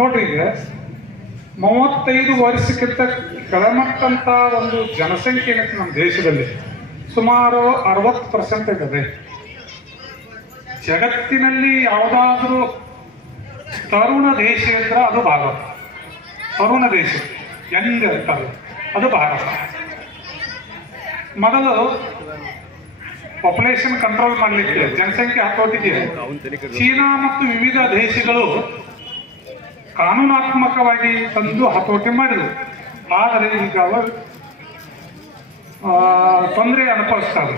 ನೋಡ್ರಿ ಈಗ, ಮೂವತ್ತೈದು ವರ್ಷಕ್ಕಿಂತ ಕೆಳಮಟ್ಟಂತ ಒಂದು ಜನಸಂಖ್ಯೆ ಏನೈತೆ ನಮ್ಮ ದೇಶದಲ್ಲಿ? ಸುಮಾರು ಅರವತ್ತು ಪರ್ಸೆಂಟ್ ಇದೆ ಜಗತ್ತಿನಲ್ಲಿ ಯಾವುದಾದ್ರೂ ತರುಣ ದೇಶ ಅಂದ್ರೆ ಅದು ಭಾರತ. ತರುಣ ದೇಶ. ಹೆಂಗ್ ಅಂತಾರೆ ಅದು ಭಾರತ. ಮೊದಲು ಪಾಪ್ಯುಲೇಷನ್ ಕಂಟ್ರೋಲ್ ಮಾಡಲಿಕ್ಕೆ ಜನಸಂಖ್ಯೆ ಹಾಕೋಟಿಗೆ ಚೀನಾ ಮತ್ತು ವಿವಿಧ ದೇಶಗಳು ಕಾನೂನಾತ್ಮಕವಾಗಿ ತಂದು ಹತೋಟಿ ಮಾಡಿದರು. ಆದರೆ ಈಗ ಅವರು ತೊಂದರೆ ಅನುಭವಿಸ್ತಾರೆ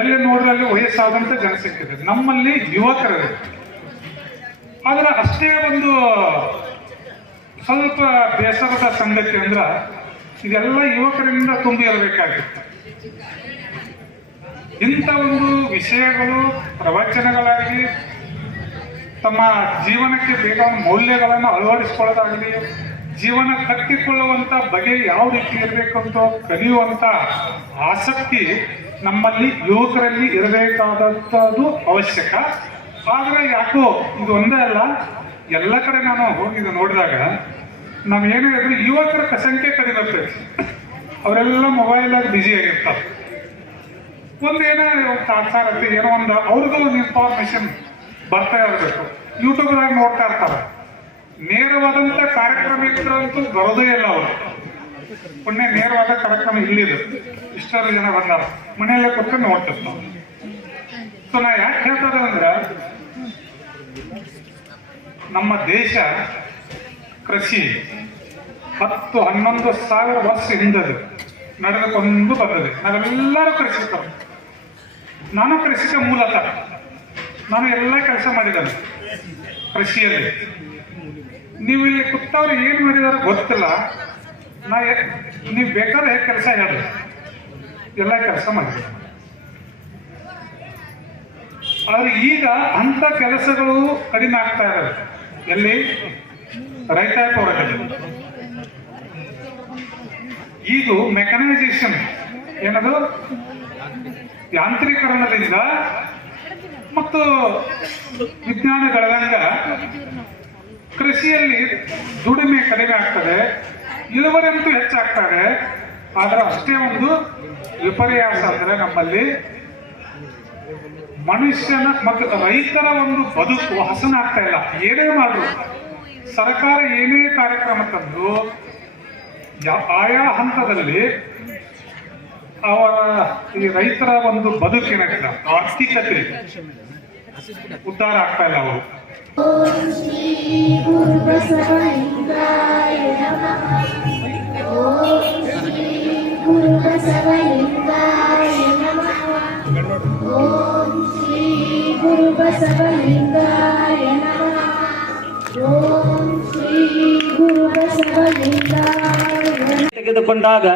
ಎಲ್ಲಿ ನೋಡಿದಲ್ಲಿ ವಯಸ್ಸಾದಂತ ಜನಸಂಖ್ಯೆ ನಮ್ಮಲ್ಲಿ ಯುವಕರಿದೆ ಆದರೆ ಅಷ್ಟೇ ಒಂದು ಸ್ವಲ್ಪ ಬೇಸರದ ಸಂಗತಿ ಅಂದ್ರ ಇದೆಲ್ಲ ಯುವಕರಿಂದ ತುಂಬಿ ಇರಬೇಕಾಗಿತ್ತು. ಇಂಥ ಒಂದು ವಿಷಯಗಳು ಪ್ರವಚನಗಳಾಗಿ ತಮ್ಮ ಜೀವನಕ್ಕೆ ಬೇಕಾದ ಮೌಲ್ಯಗಳನ್ನು ಅಳವಡಿಸ್ಕೊಳ್ಳೋದಾಗಲಿ, ಜೀವನ ಕಟ್ಟಿಕೊಳ್ಳುವಂತ ಬಗೆ ಯಾವ ರೀತಿ ಇರಬೇಕು ಅಂತ ಕಲಿಯುವಂತ ಆಸಕ್ತಿ ನಮ್ಮಲ್ಲಿ ಯುವಕರಲ್ಲಿ ಇರಬೇಕಾದಂಥದ್ದು ಅವಶ್ಯಕ. ಆದರೆ ಯಾಕೋ ಇದು ಒಂದೇ ಅಲ್ಲ, ಎಲ್ಲ ಕಡೆ ನಾನು ಹೋಗಿದ್ದು ನೋಡಿದಾಗ, ನಾವು ಏನೇ ಇದ್ರೆ ಯುವಕರ ಸಂಖ್ಯೆ ಕಡಿಮೆ ಅವರೆಲ್ಲ ಮೊಬೈಲಾಗಿ ಬ್ಯುಸಿ ಆಗಿರ್ತಾರೆ. ಒಂದು ಏನೋ ಏನೋ ಒಂದು ಅವ್ರದ್ದು ಇನ್ಫಾರ್ಮೇಶನ್ ಬರ್ತಾ ಇರಬೇಕು ಯೂಟ್ಯೂಬ್ದಾಗ ನೋಡ್ತಾ ಇರ್ತಾರೆ. ನೇರವಾದಂತ ಕಾರ್ಯಕ್ರಮ ಇದ್ರಂತೂ ಬರೋದೇ ಇಲ್ಲ ಅವರು. ಪುಣ್ಯ ನೇರವಾದ ಕಾರ್ಯಕ್ರಮ ಇಲ್ಲಿದೆ. ಇಷ್ಟಾರು ಜನ ಬಂದಾರ. ಮನೆಯಲ್ಲೇ ಕೂತ್ಕೊಂಡು ನೋಡ್ತಿರ್ತಾವ ಸೊ ನಾ ಯಾಕೆ ಹೇಳ್ತಾರೆ ಅಂದ್ರೆ, ನಮ್ಮ ದೇಶ ಕೃಷಿ ಹತ್ತು ಹನ್ನೊಂದು ಸಾವಿರ ವರ್ಷ ಹಿಂದದು ನಡೆದುಕೊಂಡು ಬಂದದೆ ನಾವೆಲ್ಲರೂ ಕೃಷಿಕರು. ನಾನು ಕೃಷಿಕ ಮೂಲತಃ. ನಾನು ಎಲ್ಲ ಕೆಲಸ ಮಾಡಿದ್ದಾನೆ, ಕೃಷಿಯಲ್ಲಿ. ನೀವು ಇಲ್ಲಿ ಕುತ್ತವ್ರು ಏನು ಮಾಡಿದಾರೋ ಗೊತ್ತಿಲ್ಲ. ನಾ ನೀವು ಬೇಕಾದ್ರೆ ಕೆಲಸ ಹೇಳಿ ಎಲ್ಲ ಕೆಲಸ ಮಾಡಿದೆ. ಆದರೆ ಈಗ ಅಂತ ಕೆಲಸಗಳು ಕಡಿಮೆ ಆಗ್ತಾ ಇದ್ದಾವೆ. ಎಲ್ಲಿ? ರೈತ ಇದು ಮೆಕನೈಸೇಷನ್ ಏನದು? ಯಾಂತ್ರೀಕರಣದಿಂದ ಮತ್ತು ವಿಜ್ಞಾನ ಬೆಳೆದಂಗ ಕೃಷಿಯಲ್ಲಿ ದುಡಿಮೆ ಕಡಿಮೆ ಆಗ್ತದೆ ಇಳುವರಿ ಅಂತೂ ಹೆಚ್ಚಾಗ್ತದೆ, ಆದ್ರೆ ಅಷ್ಟೇ ಒಂದು ವಿಪರ್ಯಾಸ ಅಂದ್ರೆ ನಮ್ಮಲ್ಲಿ ಮನುಷ್ಯನ ಮತ್ತು ರೈತರ ಒಂದು ಬದುಕು ಹಸನಾಗ್ತಾ ಇಲ್ಲ. ಏನೇ ಮಾಡ್ರು, ಸರ್ಕಾರ ಏನೇ ಕಾರ್ಯಕ್ರಮ ತಂದು ಆಯಾ ಹಂತದಲ್ಲಿ ಅವರ ಈ ರೈತರ ಒಂದು ಬದುಕಿನ ಆರ್ಥಿಕತೆ. ಉದ್ಧಾರ ಆಗ್ತಾ ಇಲ್ಲ ಅವರು. ತೆಗೆದುಕೊಂಡಾಗ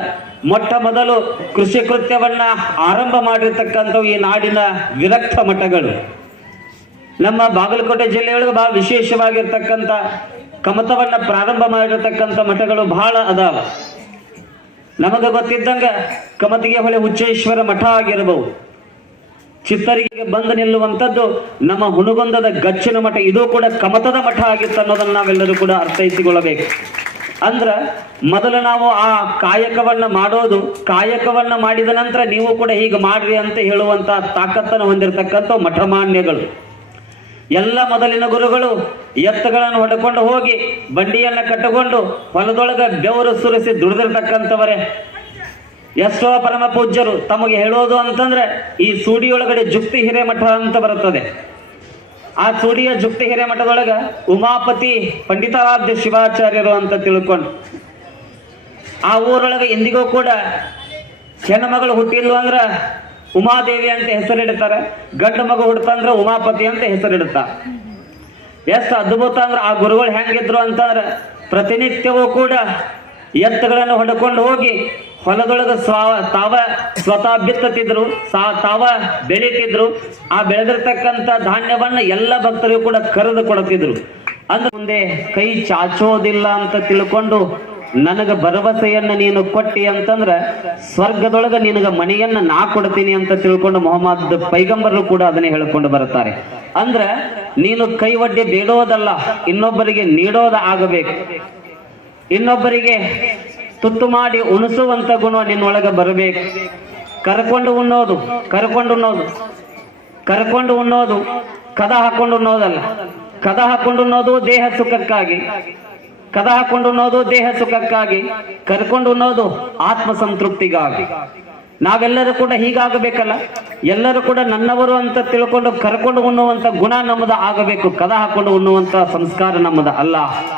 ಮೊಟ್ಟ ಮೊದಲು ಕೃಷಿ ಕೃತ್ಯವನ್ನ ಆರಂಭ ಮಾಡಿರ್ತಕ್ಕಂಥವು ಈ ನಾಡಿನ ವಿರಕ್ತ ಮಠಗಳು. ನಮ್ಮ ಬಾಗಲಕೋಟೆ ಜಿಲ್ಲೆಯೊಳಗೆ ಬಹಳ ವಿಶೇಷವಾಗಿರ್ತಕ್ಕಂಥ ಕಮತವನ್ನ ಪ್ರಾರಂಭ ಮಾಡಿರ್ತಕ್ಕಂಥ ಮಠಗಳು ಬಹಳ ಅದಾವ. ನಮಗೆ ಗೊತ್ತಿದ್ದಂಗ ಕಮತಿಗೆ ಹೊಳೆ ಉಚ್ಚೇಶ್ವರ ಮಠ ಆಗಿರಬಹುದು. ಚಿತ್ತರಿಗೆ ಬಂದು ನಿಲ್ಲುವಂಥದ್ದು ನಮ್ಮ ಹುಣಗುಂದದ ಗಚ್ಚಿನ ಮಠ. ಇದು ಕೂಡ ಕಮತದ ಮಠ ಆಗಿತ್ತು ಅನ್ನೋದನ್ನ ನಾವೆಲ್ಲರೂ ಕೂಡ ಅರ್ಥೈಸಿಕೊಳ್ಳಬೇಕು. ಅಂದ್ರ ಮೊದಲು ನಾವು ಆ ಕಾಯಕವನ್ನ ಮಾಡೋದು, ಕಾಯಕವನ್ನ ಮಾಡಿದ ನಂತರ ನೀವು ಕೂಡ ಹೀಗೆ ಮಾಡ್ರಿ ಅಂತ ಹೇಳುವಂತ ತಾಕತ್ತನ್ನು ಹೊಂದಿರತಕ್ಕಂಥ ಮಠಮಾನ್ಯಗಳು. ಎಲ್ಲ ಮೊದಲಿನ ಗುರುಗಳು ಎತ್ತುಗಳನ್ನು ಹೊಡ್ಕೊಂಡು ಹೋಗಿ ಬಂಡಿಯನ್ನ ಕಟ್ಟಿಕೊಂಡು ಹೊಲದೊಳಗ ಬೆವರು ಸುರಿಸಿ ದುಡಿದಿರ್ತಕ್ಕಂಥವರೇ. ಎಷ್ಟೋ ಪರಮ ಪೂಜ್ಯರು ತಮಗೆ ಹೇಳೋದು ಅಂತಂದ್ರೆ ಈ ಸೂಡಿಯೊಳಗಡೆ ಜುಕ್ತಿ ಹಿರೇಮಠ ಅಂತ ಬರುತ್ತದೆ. ಆ ಸೂಡಿಯ ಜುಕ್ತಿ ಹಿರೇಮಠದೊಳಗ ಉಮಾಪತಿ ಪಂಡಿತಾರಾಧ್ಯ ಶಿವಾಚಾರ್ಯರು ಅಂತ ತಿಳ್ಕೊಂಡು ಆ ಊರೊಳಗೆ ಇಂದಿಗೂ ಕೂಡ ಹೆಣ್ಣು ಮಗಳು ಹುಟ್ಟಿಲ್ವ ಅಂದ್ರ ಉಮಾದೇವಿ ಅಂತ ಹೆಸರಿಡ್ತಾರೆ. ಗಂಡು ಮಗು ಹುಡ್ತಂದ್ರೆ ಉಮಾಪತಿ ಅಂತ ಹೆಸರಿಡುತ್ತ ಎಷ್ಟು ಅದ್ಭುತ ಅಂದ್ರೆ ಆ ಗುರುಗಳು ಹೆಂಗಿದ್ರು ಅಂತಂದ್ರೆ ಪ್ರತಿನಿತ್ಯವೂ ಕೂಡ ಎತ್ತುಗಳನ್ನು ಹೊಡ್ಕೊಂಡು ಹೋಗಿ ಹೊಲದೊಳಗೆ ಸ್ವ, ತಾವ ಸ್ವತಃ ಬಿತ್ತತಿದ್ರು ಸಾ, ತಾವ ಬೆಳೀತಿದ್ರು. ಆ ಬೆಳೆದಿರ್ತಕ್ಕಂಥ ಧಾನ್ಯವನ್ನ ಎಲ್ಲ ಭಕ್ತರಿಗೂ ಕೂಡ ಕರೆದು ಕೊಡುತ್ತಿದ್ರು. ಅಂದ್ರೆ ಮುಂದೆ ಕೈ ಚಾಚೋದಿಲ್ಲ ಅಂತ ತಿಳ್ಕೊಂಡು ನನಗ ಭರವಸೆಯನ್ನ ನೀನು ಕೊಟ್ಟಿ ಅಂತಂದ್ರ ಸ್ವರ್ಗದೊಳಗ ನಿನಗ ಮಣಿಯನ್ನ ನಾ ಕೊಡ್ತೀನಿ ಅಂತ ತಿಳ್ಕೊಂಡು ಮೊಹಮ್ಮದ್ ಪೈಗಂಬರರು ಕೂಡ ಅದನ್ನೇ ಹೇಳ್ಕೊಂಡು ಬರುತ್ತಾರೆ. ಅಂದ್ರ ನೀನು ಕೈ ಒಡ್ಡೆ ಬೇಡೋದಲ್ಲ, ಇನ್ನೊಬ್ಬರಿಗೆ ನೀಡೋದ ಆಗಬೇಕು. ಇನ್ನೊಬ್ಬರಿಗೆ ತುತ್ತು ಮಾಡಿ ಉಣಿಸುವಂತ ಗುಣ ನಿನ್ನೊಳಗೆ ಬರಬೇಕು. ಕರ್ಕೊಂಡು ಉಣ್ಣೋದು ಕರ್ಕೊಂಡು ಉಣ್ಣೋದು ಕರ್ಕೊಂಡು ಉಣ್ಣೋದು, ಕದ ಹಾಕೊಂಡು ಉಣ್ಣೋದಲ್ಲ, ಕದ ಹಾಕೊಂಡು ಉಣ್ಣೋದು ದೇಹ ಸುಖಕ್ಕಾಗಿ. ಕದ ಹಾಕೊಂಡು ಉಣ್ಣೋದು ದೇಹ ಸುಖಕ್ಕಾಗಿ, ಕರ್ಕೊಂಡು ಉಣ್ಣೋದು ಆತ್ಮ ಸಂತೃಪ್ತಿಗಾಗಿ ನಾವೆಲ್ಲರೂ ಕೂಡ ಹೀಗಾಗಬೇಕಲ್ಲ? ಎಲ್ಲರೂ ಕೂಡ ನನ್ನವರು ಅಂತ ತಿಳ್ಕೊಂಡು ಕರ್ಕೊಂಡು ಉಣ್ಣುವಂತ ಗುಣ ನಮ್ಮದ ಆಗಬೇಕು. ಕದ ಹಾಕೊಂಡು ಉಣ್ಣುವಂತ ಸಂಸ್ಕಾರ ನಮ್ಮದ ಅಲ್ಲ.